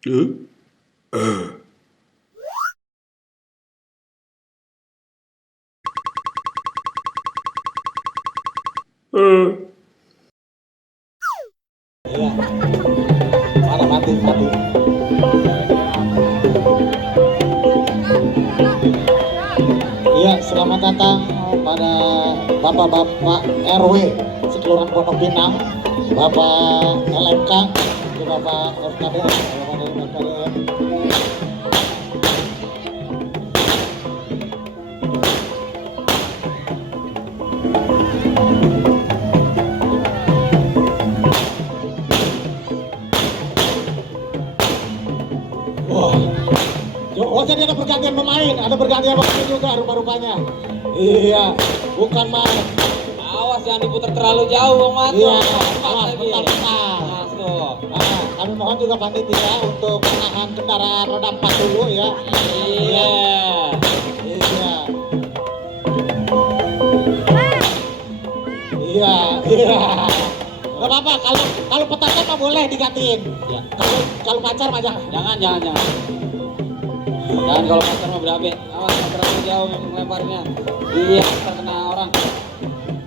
Iya, mana mati mati. Iya, selamat datang pada Bapak-bapak RW Sekelurahan Pondok Pinang, Bapak LMK, Bapak FKDM, Bapak FKDM. Wah, oh jadi ada pergantian pemain juga rupa-rupanya. Iya, bukan main. Awas jangan diputar terlalu jauh, Bang Mat. Iya, awas bentar. Nah, kami mohon juga panitia untuk menahan kendaraan roda 4 dulu ya. Iya. Iya. Iya, iya. Gak apa-apa, kalau petasan mah boleh digantiin. Ya. Kalau pacar mah jangan. Jangan. Jangan kalau pacar mah berabe. Awas jangan terlalu jauh melemparnya. Iya, terkena orang.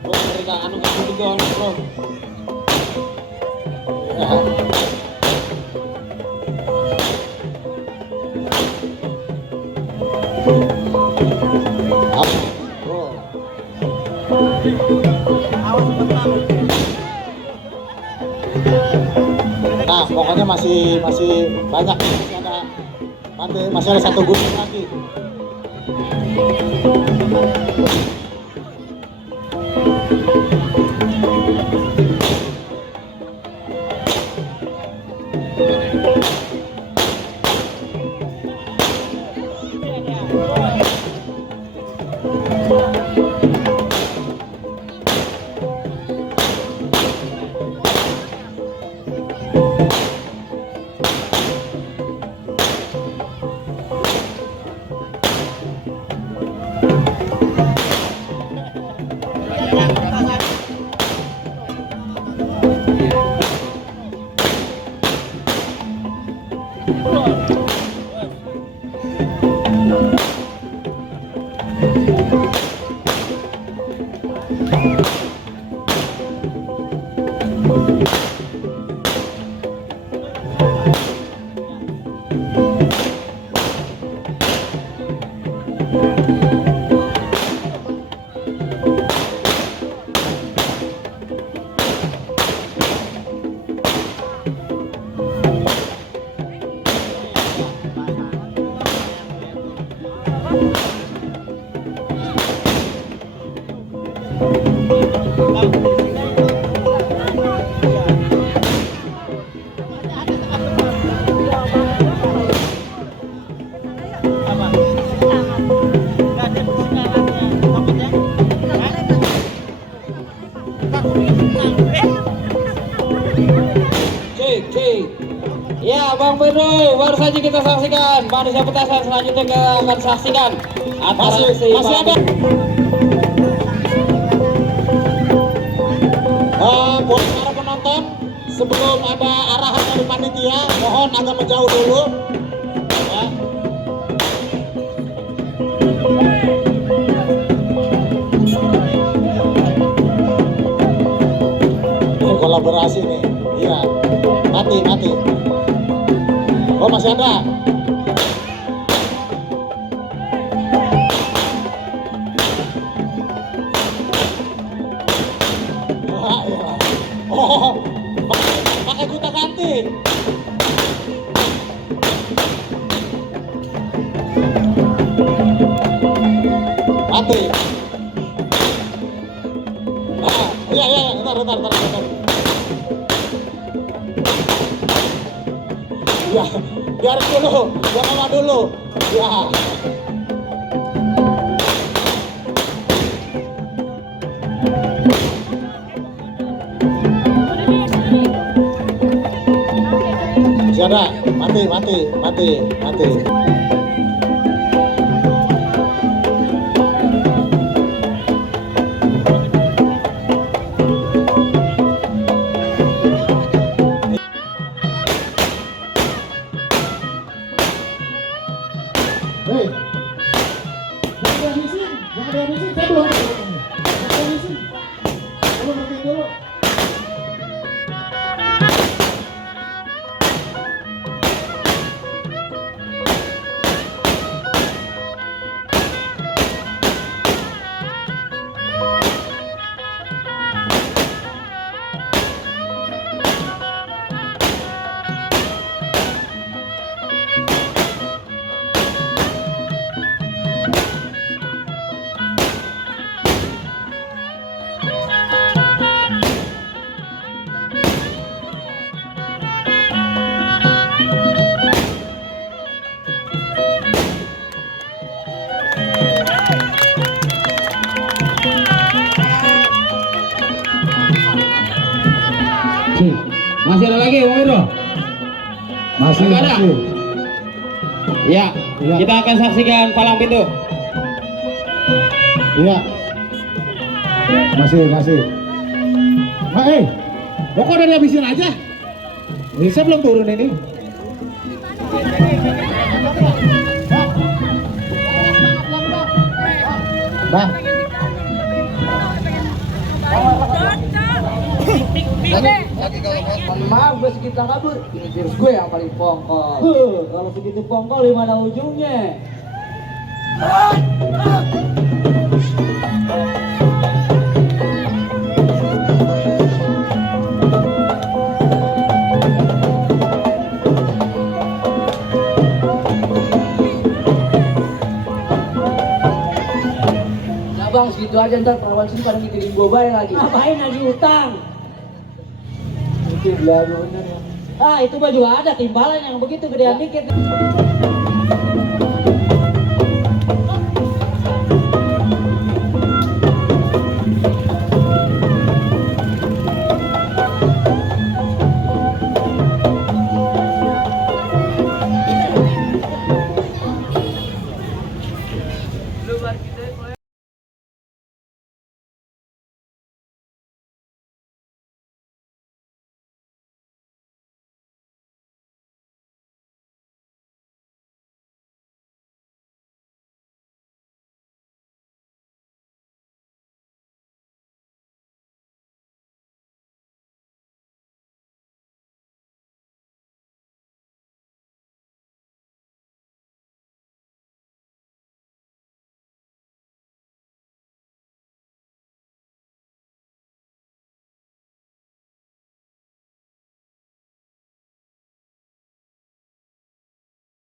Bro, mereka anu juga bro. Ya. Apa? Bro. Nah, pokoknya masih banyak, masih ada satu gunung lagi. Cek. Ya, Bang Pedro, baru saja kita saksikan manusia petasan. Selanjutnya kita akan saksikan Masih ada. Buat para penonton, sebelum ada arahan dari panitia, mohon agak menjauh dulu. Ya. Ini kolaborasi nih. Iya. Mati. Oh, masih ada. Wah, iya. Oh, pakai guta ganti. Mati. Iya, bentar. Ya, biarin dulu, biar mama dulu. Ya. Masih ada, mati. Hei, jangan dihabisin, saya belum dihabisin. Belum berhenti dulu. Masih ada lagi, Bang Iro? Masih. Ya, Iya. kita akan saksikan palang pintu. Iya. Masih. Nah, kok udah dihabisin aja? Ini saya belum turun ini. Bang. Maaf, gue segitu kabur. Ini virus gue yang paling pongkol. Kalau segitu pongkol, di mana ujungnya? Ya bang, segitu aja ntar perawan sini pada mikirin gue bayar lagi. Ngapain lagi utang? Itu dia bener ya. Ah, itu baju ada timbalan yang begitu gedean dikit.